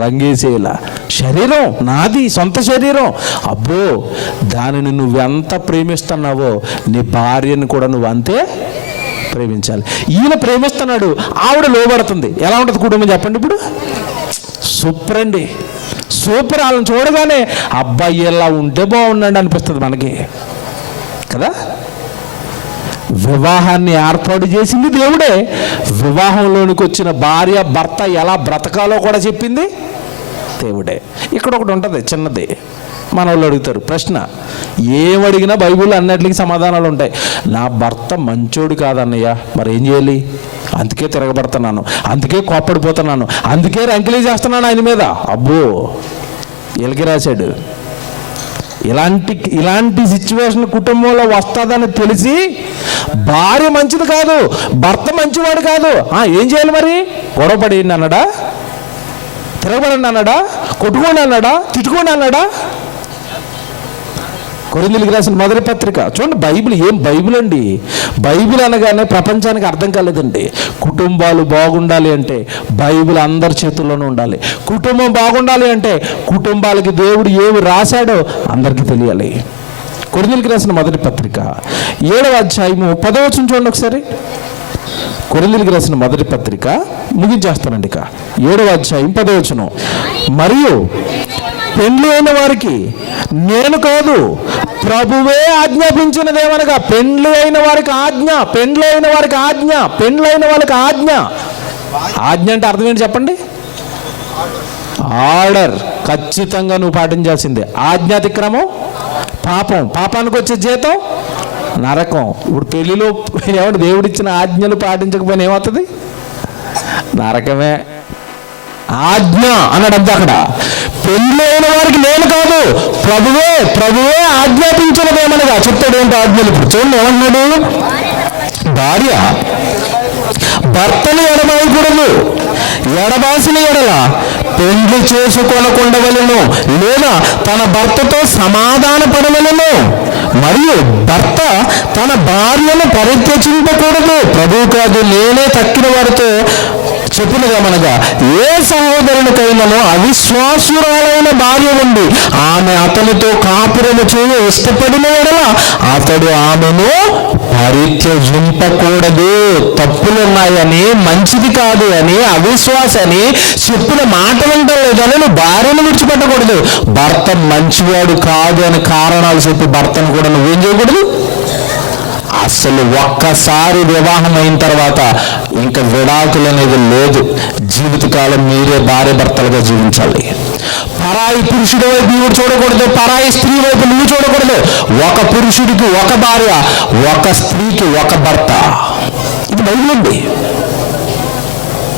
రంగేసేయాలా. శరీరం నాది, సొంత శరీరం. అబ్బో, దానిని నువ్వెంత ప్రేమిస్తున్నావో నీ భార్యను కూడా నువ్వు అంతే ప్రేమించాలి. ఈయన ప్రేమిస్తున్నాడు, ఆవిడ లోబడుతుంది. ఎలా ఉంటుంది కుటుంబం చెప్పండి? ఇప్పుడు సూపర్ అండి, సూపర్. వాళ్ళని చూడగానే అబ్బాయి ఎలా ఉంటే బాగున్నాడు అనిపిస్తుంది మనకి కదా. వివాహాన్ని ఏర్పాటు చేసింది దేవుడే. వివాహంలోనికి వచ్చిన భార్య భర్త ఎలా బ్రతకాలో కూడా చెప్పింది దేవుడే. ఇక్కడ ఒకటి ఉంటుంది చిన్నది, మన వాళ్ళు అడుగుతారు ప్రశ్న. ఏమడిగినా బైబిల్లో అన్నిటికీ సమాధానాలు ఉంటాయి. నా భర్త మంచోడు కాదన్నయ్య, మరి ఏం చేయాలి? అందుకే తిరగబడుతున్నాను, అందుకే కోప్పడిపోతున్నాను, అందుకే రంకిలీ చేస్తున్నాను ఆయన మీద. అబ్బో, ఎలికి రాశాడు. ఇలాంటి సిచ్యువేషన్ కుటుంబంలో వస్తుందని తెలిసి భార్య మంచిది కాదు, భర్త మంచివాడు కాదు, ఏం చేయాలి మరి? గొడవపడి అన్నాడా? తిరగబడండి అన్నాడా? కొట్టుకోండి అన్నాడా? తిట్టుకోండి అన్నాడా? కొరింథీయులకు రాసిన మొదటి పత్రిక చూడండి. బైబిల్ ఏం బైబిల్ అండి. బైబిల్ అనగానే ప్రపంచానికి అర్థం కాలేదండి. కుటుంబాలు బాగుండాలి అంటే బైబిల్ అందరి చేతుల్లోనూ ఉండాలి. కుటుంబం బాగుండాలి అంటే కుటుంబాలకి దేవుడు ఏమి రాశాడో అందరికీ తెలియాలి. కొరింథీయులకు రాసిన మొదటి పత్రిక 7వ అధ్యాయము 10వ వచనం చూడండి ఒకసారి. కొరింథీయులకు రాసిన మొదటి పత్రిక ముగించేస్తానండి. ఇక 7వ అధ్యాయం 10వ వచనం, మరియు పెండ్లి అయిన వారికి నేను కాదు ప్రభువే ఆజ్ఞాపించినదేమనగా. పెండ్లి అయిన వారికి ఆజ్ఞ, పెండ్లి అయిన వారికి ఆజ్ఞ, పెండ్లి అయిన వాళ్ళకి ఆజ్ఞ. ఆజ్ఞ అంటే అర్థం ఏంటి చెప్పండి? ఆర్డర్. ఖచ్చితంగా నువ్వు పాటించాల్సిందే. ఆజ్ఞాతిక్రమం పాపం, పాపానికి వచ్చే జీతం నరకం. ఇప్పుడు పెళ్లిలో దేవుడిచ్చిన ఆజ్ఞలు పాటించకపోయినా ఏమవుతుంది? నరకమే. ఆజ్ఞ అన్నాడు అంతే అక్కడ. పెళ్ళైన వారికి నేను కాదు, ప్రభువే ప్రభువే ఆజ్ఞాపించినదేమనగా చెప్తాడు. ఏంటి ఆజ్ఞలు? ఇప్పుడు చూడండి ఏమన్నాడు, భార్య భర్తను ఎడబాయకూడదు, ఎడబాసిన ఎడల పెండ్లి చేసుకొనకుండవలెను, లేదా తన భర్తతో సమాధాన పడవలెను. మరియు భర్త తన భార్యను పరిత్యజింపకూడదు. ప్రభువు కాదు, నేనే తక్కిన వారితో చెప్పినదేమనగా, ఏ సహోదరునికైనాను అవిశ్వాసురాలైన భార్య ఉండి ఆమె అతనితో కాపురము చేయ ఇష్టపడిన ఎడల అతడు ఆమెను పరిత్యజింపకూడదు. తప్పులున్నాయని, మంచిది కాదు అని, అవిశ్వాసని చెప్పిన మాట వింటలేదని నువ్వు భార్యను విడిచిపెట్టకూడదు. భర్త మంచివాడు కాదు అని కారణాలు చెప్పి భర్తను కూడా నువ్వేం చేయకూడదు. అసలు ఒక్కసారి వివాహం అయిన తర్వాత ఇంకా విడాకులు అనేది లేదు. జీవితకాలం మీరే భార్య భర్తలుగా జీవించాలి. పరాయి పురుషుడి వైపు నువ్వు చూడకూడదు, పరాయి స్త్రీ వైపు నువ్వు చూడకూడదు. ఒక పురుషుడికి ఒక భార్య, ఒక స్త్రీకి ఒక భర్త. ఇది బైబిల్ ఉంది.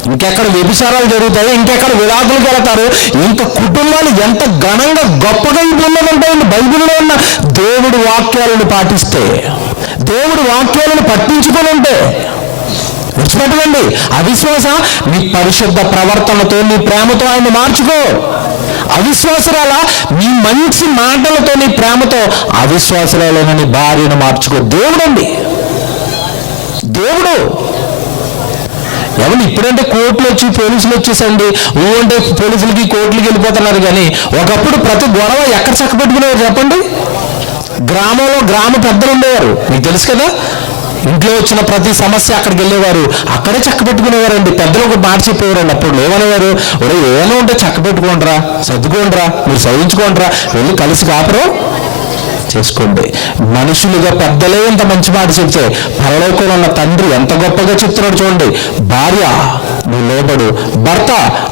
ఇంకెక్కడ వ్యభిచారాలు జరుగుతాయి, ఇంకెక్కడ విడాకులకు వెళతారు, ఇంకా కుటుంబాలు ఎంత ఘనంగా గొప్పగా ఉంటుందంటాయండి. బైబిల్లో ఉన్న దేవుడి వాక్యాలను పాటిస్తే, దేవుడి వాక్యాలను పట్టించుకొని ఉంటే విడిచిపెట్టండి. అవిశ్వాస నీ పరిశుద్ధ ప్రవర్తనతో, నీ ప్రేమతో ఆయన మార్చుకో. అవిశ్వాసరాల నీ మంచి మాటలతో, నీ ప్రేమతో అవిశ్వాసరాలైన నీ భార్యను మార్చుకో. దేవుడండి, దేవుడు. ఎవరు ఇప్పుడంటే కోర్టులు వచ్చి పోలీసులు వచ్చేసండి, అంటే పోలీసులకి కోర్టులకి వెళ్ళిపోతున్నారు. కానీ ఒకప్పుడు ప్రతి గొడవ ఎక్కడ చక్కబెట్టుకునేవారు చెప్పండి? గ్రామంలో గ్రామ పెద్దలు ఉండేవారు, మీకు తెలుసు కదా. ఇంట్లో వచ్చిన ప్రతి సమస్య అక్కడికి వెళ్ళేవారు, అక్కడే చక్క పెట్టుకునేవారండి. పెద్దలు ఒక మాట చెప్పేవారండి. అప్పుడు ఏమనేవారు, ఒరే ఏమైనా ఉంటే చక్క పెట్టుకోండిరా, సర్దుకోండిరా, మీరు చదివించుకోండిరా, వెళ్ళి కలిసి కాపురం చేసుకోండి. మనుషులుగా పెద్దలే ఇంత మంచి మాట చెప్తే పరలోకంలో ఉన్న తండ్రి ఎంత గొప్పగా చెప్తున్నాడు చూడండి. భార్య నువ్వు లోబడు, భర్త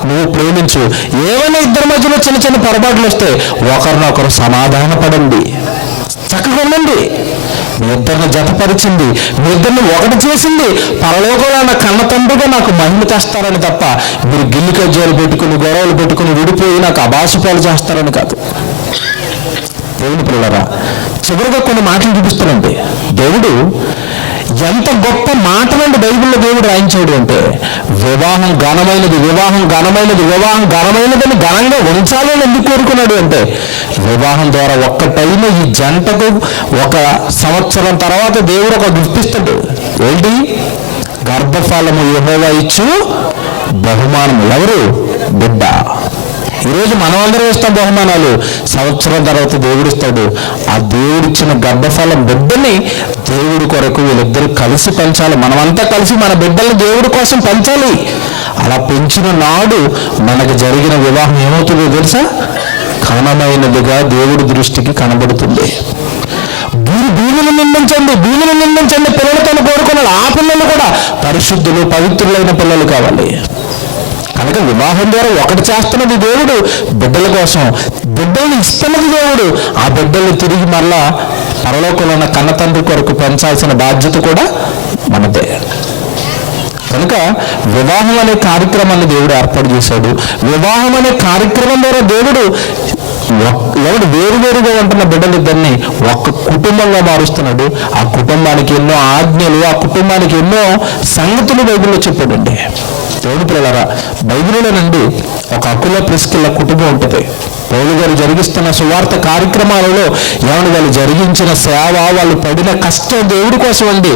నువ్వు ప్రేమించు. ఏమైనా ఇద్దరి మధ్యలో చిన్న చిన్న పొరపాట్లు వస్తే ఒకరినొకరు సమాధాన పడండి, చక్కగా ఉండండి. మీ ఇద్దరిని జతపరిచింది, మీ ఇద్దరిని ఒకటి చేసింది పరలోకంలో ఉన్న కన్న తండ్రిగా నాకు మహిమ తెస్తారని తప్ప మీరు గిల్లి కజ్జాలు పెట్టుకుని, గొడవలు పెట్టుకుని విడిపోయి నాకు అభాసుపాలు చేస్తారని కాదు. దేవుని పిల్లరా, చివరిగా కొన్ని మాటలు చూపిస్తానండి. దేవుడు ఎంత గొప్ప మాటలండి బైబిల్లో దేవుడు రాయించాడు అంటే, వివాహం ఘనమైనది, వివాహం ఘనమైనది, వివాహం ఘనమైనదని ఘనంగా ఉంచాలని ఎందుకు కోరుకున్నాడు అంటే, వివాహం ద్వారా ఒక్కటైన ఈ జంటకు 1 సంవత్సరం తర్వాత దేవుడు ఒక గిఫ్ట్ ఇస్తాడు. ఏంటి? గర్భఫలము యెహోవా ఇచ్చు బహుమానం. ఎవరు? బిడ్డ. ఈరోజు మనమందరం ఇస్తాం బహుమానాలు, సంవత్సరం తర్వాత దేవుడు ఇస్తాడు. ఆ దేవుడిచ్చిన గర్భఫలం బిడ్డని దేవుడి కొరకు వీళ్ళిద్దరు కలిసి పెంచాలి. మనమంతా కలిసి మన బిడ్డలను దేవుడి కోసం పెంచాలి. అలా పెంచిన నాడు మనకు జరిగిన వివాహం ఏమవుతుందో తెలుసా? ఘనమైనదిగా దేవుడి దృష్టికి కనబడుతుంది. భూమిని నిందించండి, భూమిని నిందించండి పిల్లలతో కోరుకున్నాడు. ఆ పిల్లలు కూడా పరిశుద్ధులు, పవిత్రులైన పిల్లలు కావాలి. కనుక వివాహం ద్వారా ఒకటి చేస్తున్నది దేవుడు బిడ్డల కోసం, బిడ్డల్ని ఇస్తున్నది దేవుడు. ఆ బిడ్డల్ని తిరిగి మరలా పరలోకంలో ఉన్న కన్న తండ్రి కొరకు పెంచాల్సిన బాధ్యత కూడా మనదే. కనుక వివాహం అనే కార్యక్రమాన్ని దేవుడు ఏర్పాటు చేశాడు. వివాహం అనే కార్యక్రమం ద్వారా దేవుడు ఎవడు వేరువేరుగా ఉంటున్న బిడ్డలిద్దరిని ఒక్క కుటుంబంగా మారుస్తున్నాడు. ఆ కుటుంబానికి ఎన్నో ఆజ్ఞలు, ఆ కుటుంబానికి ఎన్నో సంగతులు బైబిల్లో చెప్పాడండి. దేవుడి పిల్లలారా, బైబిల్లోనండి ఒక అకుల ప్రిస్కిల్ల కుటుంబం ఉంటుంది. పౌలు గారు జరిగిస్తున్న సువార్త కార్యక్రమాలలో ఏమన్నా వాళ్ళు జరిగించిన సేవ, వాళ్ళు పడిన కష్టం దేవుడి కోసం అండి.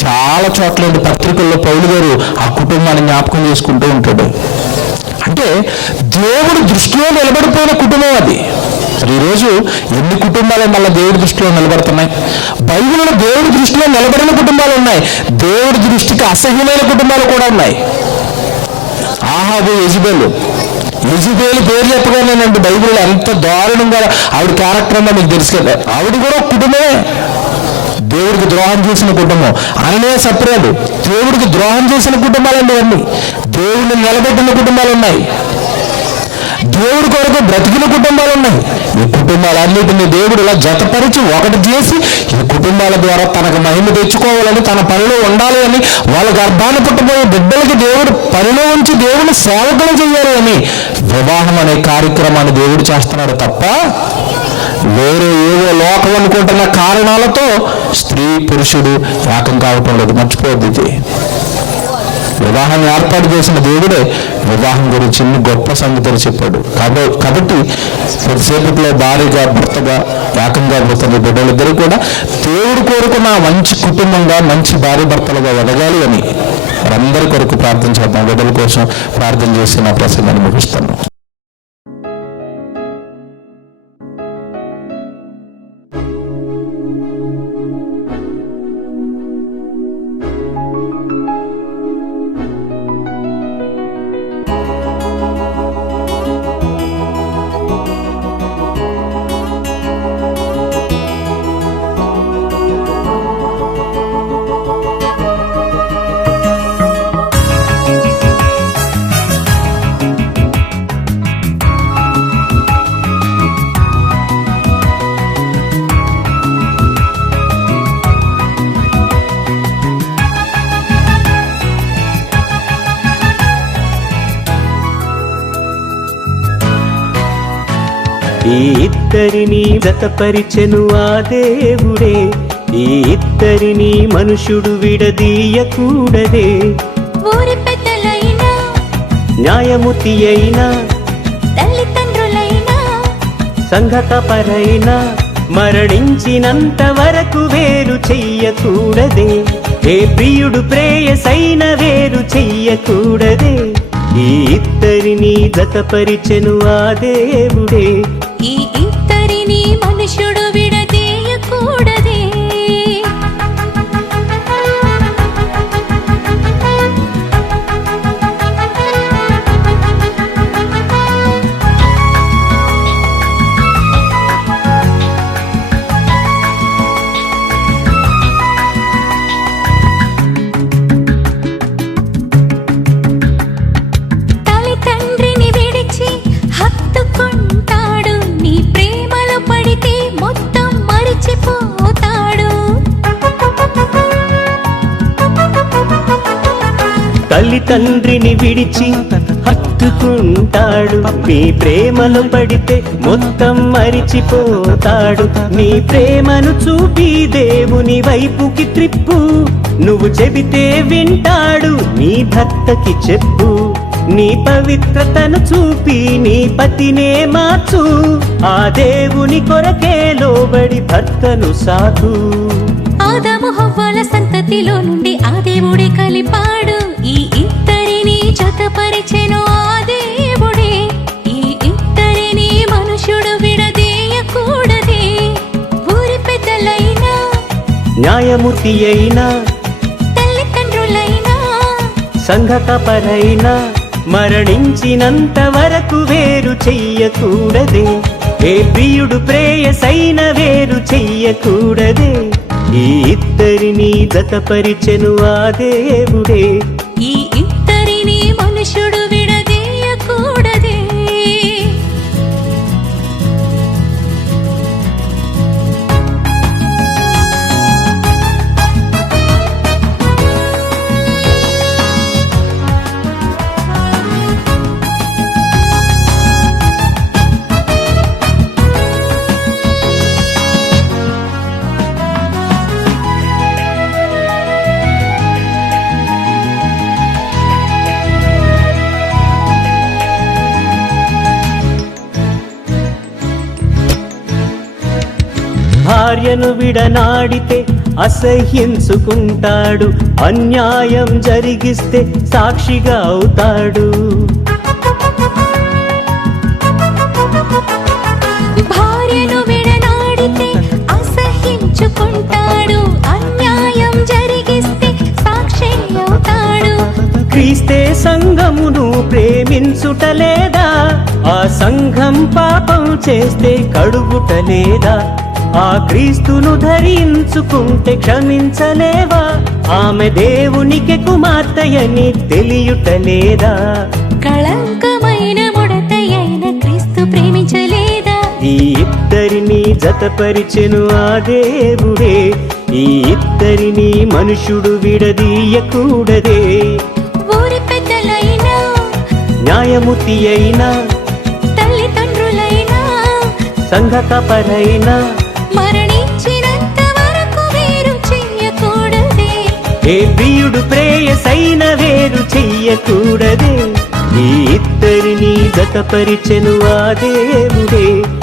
చాలా చోట్ల పత్రికల్లో పౌలు గారు ఆ కుటుంబాన్ని జ్ఞాపకం చేసుకుంటూ ఉంటాడు. అంటే దేవుడి దృష్టిలో నిలబడిపోయిన కుటుంబం అది. ఈరోజు ఎన్ని కుటుంబాలు మళ్ళీ దేవుడి దృష్టిలో నిలబడుతున్నాయి? బైబిల్లో దేవుడి దృష్టిలో నిలబడిన కుటుంబాలు ఉన్నాయి, దేవుడి దృష్టికి అసహ్యమైన కుటుంబాలు కూడా ఉన్నాయి. ఆహాబు, యెజబెలు పేరు చెప్పగానేనండి బైబిల్లో ఎంత దారుణంగా ఆవిడ క్యారెక్టర్ ఉందో మీకు తెలుసు కదా. ఆవిడ కూడా ఒక కుటుంబమే, దేవుడికి ద్రోహం చేసిన కుటుంబం. అనే సత్రాలు దేవుడికి ద్రోహం చేసిన కుటుంబాలండి ఇవన్నీ. దేవుడిని నిలబెట్టిన కుటుంబాలు ఉన్నాయి. దేవుడి కొరకు బ్రతికిన కుటుంబాలు ఉన్నాయి. ఈ కుటుంబాలన్నిటిని దేవుడు ఇలా జతపరిచి ఒకటి చేసి ఈ కుటుంబాల ద్వారా తనకు మహిమ తెచ్చుకోవాలని, తన పనిలో ఉండాలి అని, వాళ్ళ గర్భాన్ని పుట్టబోయే బిడ్డలకి దేవుడు పనిలో ఉంచి దేవుని సేవకులు చేయాలి అని వివాహం అనే కార్యక్రమాన్ని దేవుడు చేస్తున్నాడు తప్ప వేరే ఏవో లోకం అనుకుంటున్న కారణాలతో స్త్రీ పురుషుడు ఏకం కావటం లేదు. మర్చిపోద్ది. వివాహం ఏర్పాటు చేసిన దేవుడే వివాహం గురించి ఇన్ని గొప్ప సంగతులు చెప్పాడు. కాబట్టి కొద్దిసేపట్లో భార్యగా భర్తగా ఏకంగా పోతున్న బిడ్డలిద్దరూ కూడా దేవుడు కోరుకున్న మంచి కుటుంబంగా, మంచి భార్య భర్తలుగా ఎదగాలి అని వారందరి కొరకు ప్రార్థన చేద్దాం. బిడ్డల కోసం ప్రార్థన చేసి నా ప్రసంగాన్ని ముగిస్తాను. ఈ ఇద్దరిని జతపరిచెను ఆ దేవుడే, ఈ ఇద్దరిని మనుషుడు విడదీయకూడదే. ఊరి పెద్దలైనా, న్యాయమూర్తి అయినా, తల్లిదండ్రులైనా, సంఘకపరైనా మరణించినంత వరకు వేరు చెయ్యకూడదే. ఏ ప్రియుడు ప్రేయసైన వేరు చెయ్యకూడదే. ఈ ఇద్దరిని జతపరిచెను ఆ దేవుడే, ఈ ఇద్దరిని మనుషుడు విడదీయకూడదే. తల్లిదండ్రిని విడిచి హత్తుకుంటాడు, నీ ప్రేమలో పడితే మొత్తం మరిచిపోతాడు. నీ ప్రేమను చూపి దేవుని వైపుకి త్రిప్పు, నువ్వు చెబితే వింటాడు. నీ భర్తకి చెప్పు, నీ పవిత్రతను చూపి నీ పతినే మార్చు. ఆ దేవుని కొరకే లోబడి భర్తను సాధు. ఆదాము హవ్వల సంతతిలో నుండి ఆ దేవుడే కలిపాడు, ఈ ఇద్దరిని జతపరిచెను ఆ దేవుడే. ఈ ఇద్దరిని మనుషుడు విడదీయకూడదే. ఊరి పెద్దలైనా, న్యాయమూర్తి అయినా, తల్లిదండ్రులైనా, సంఘకపరైనా మరణించినంత వరకు వేరు చెయ్యకూడదే. ఏ ప్రియుడు ప్రేయసైన వేరు చెయ్యకూడదే. ఈ ఇద్దరిని జతపరిచెను ఆ దేవుడే, ఈ ఇద్దరిని మనుషుడు విడదీయకూడదే. భార్యను విడనాడితే అసహ్యించుకుంటాడు, అన్యాయం జరిగిస్తే సాక్షిగా అవుతాడు. భార్యను విడనాడితే అసహ్యించుకుంటాడు, అన్యాయం జరిగిస్తే సాక్షి అవుతాడు. క్రీస్తే సంఘమును ప్రేమించుటలేదా? ఆ సంఘం పాపం చేస్తే కడుగుటలేదా? ఆ క్రీస్తును ధరించుకుంటే క్షమించలేవా? ఆమె దేవునికి కుమార్తెయని తెలియుటలేదా? కళంకమైన ముడతయైన జతపరిచెను ఆ దేవుడే. ఈ ఇద్దరిని మనుషుడు విడదీయకూడదే. ఊరి పెద్దలైనా న్యాయమూర్తి అయినా, తల్లిదండ్రులైనా, సంఘ కాపరైనా, మరణించినంత వరకు వేరు చెయ్యకూడదే. ఏ ప్రియుడు ప్రేయసైన వేరు చెయ్యకూడదే. ఈ ఇద్దరిని జతపరిచెను ఆ దేవుడే.